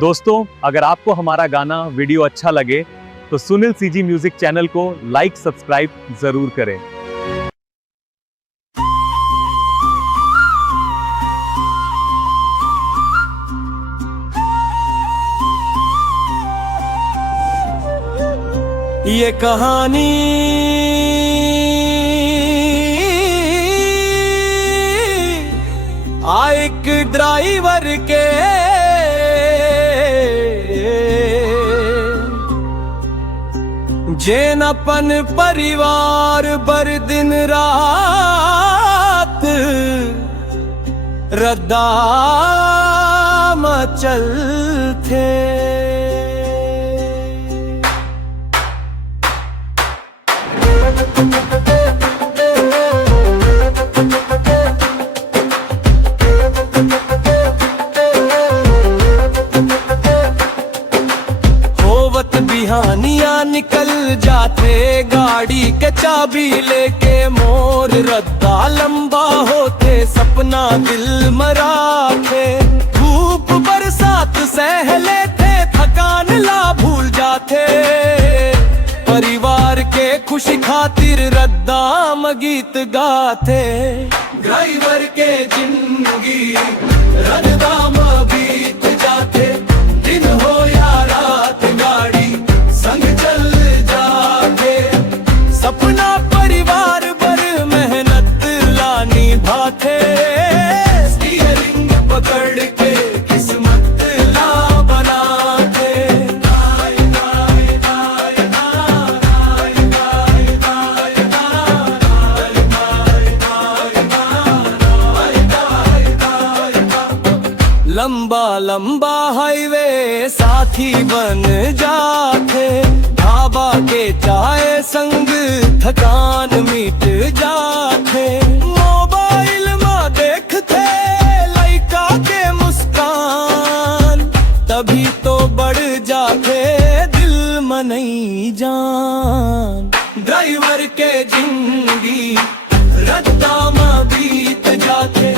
दोस्तों, अगर आपको हमारा गाना वीडियो अच्छा लगे तो सुनील सीजी म्यूजिक चैनल को लाइक सब्सक्राइब जरूर करें। ये कहानी एक ड्राइवर के जेन अपन परिवार बर दिन रात रद्दा मचल थे। बिहानिया निकल जाते गाड़ी के चाबी लेके मोर रद्दा लंबा होते सपना दिल मराठे। धूप बरसात सह लेते थकान ला भूल जाते। परिवार के खुशी खातिर रद्दाम गीत गाते। ड्राइवर के जिंदगी रद्दाम बीत जाते। दिन हो या रात गाड़ी संग चल जाते। सपना परिवार पर मेहनत लानी भाते। स्टीयरिंग पकड़ के किस्मत ला बनाते। लंबा लंबा हाईवे साथी बन जाते। ढाबा के चाय संग थकान मिट जाते। मोबाइल में देखते लइका के मुस्कान तभी तो बढ़ जाते दिल में नहीं जान। ड्राइवर के जिंदगी रद्दा में बीत जाते।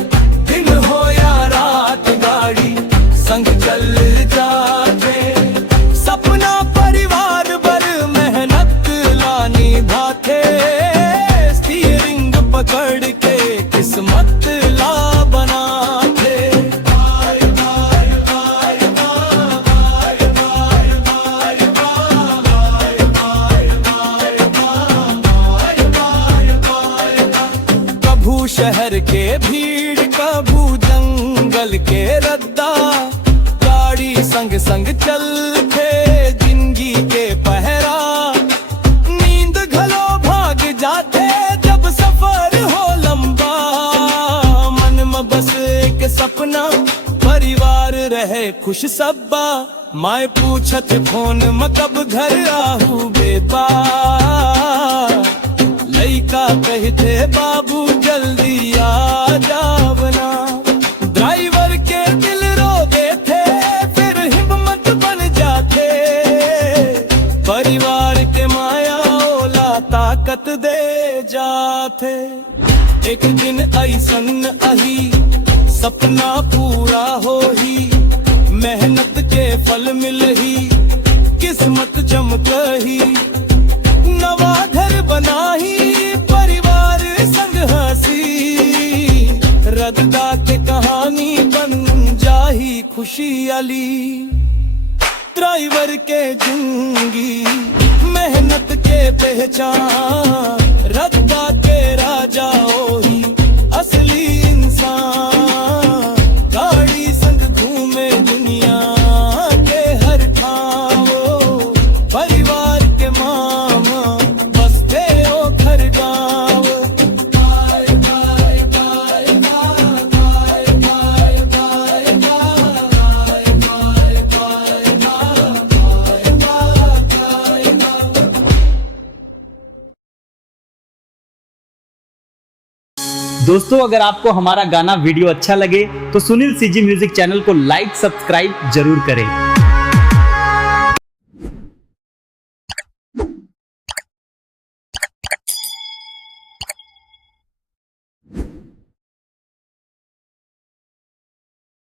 दिन हो या रात गाड़ी संग चल जाते। सपना परिवार भर मेहनत लानी भाते। स्टीयरिंग पकड़ के किस्मत ला बनाते। कभू शहर के भीड़ कभू जंगल के रद्दा गाड़ी संग संग चलते। जिंदगी के पहरा नींद घलो भाग जाते। जब सफर हो लंबा मन में बस एक सपना परिवार रहे खुश सब्बा। माए पूछत फोन में कब घर आहू बेबा। लइका कहते बाबू जल्दी आ जावना। ड्राइवर के दिल रो देते फिर हिम्मत बन जाते। परिवार के माया ओला ताकत दे जाते। एक दिन ऐसन अही सपना पूरा हो ही। मेहनत के फल मिल ही किस्मत चमक ही। नवा घर बना ही परिवार संग हंसी। रद्दा के कहानी बन जाही खुशी अली। ड्राइवर के जिंदगी मेहनत के पहचान। रद्दा के राजा ओही असली इंसान। गाड़ी संग घूमे दुनिया के हर ठाव। परिवार के मामा बसते ओ घर गाँव। दोस्तों, अगर आपको हमारा गाना वीडियो अच्छा लगे तो सुनील सीजी म्यूजिक चैनल को लाइक सब्सक्राइब जरूर करें।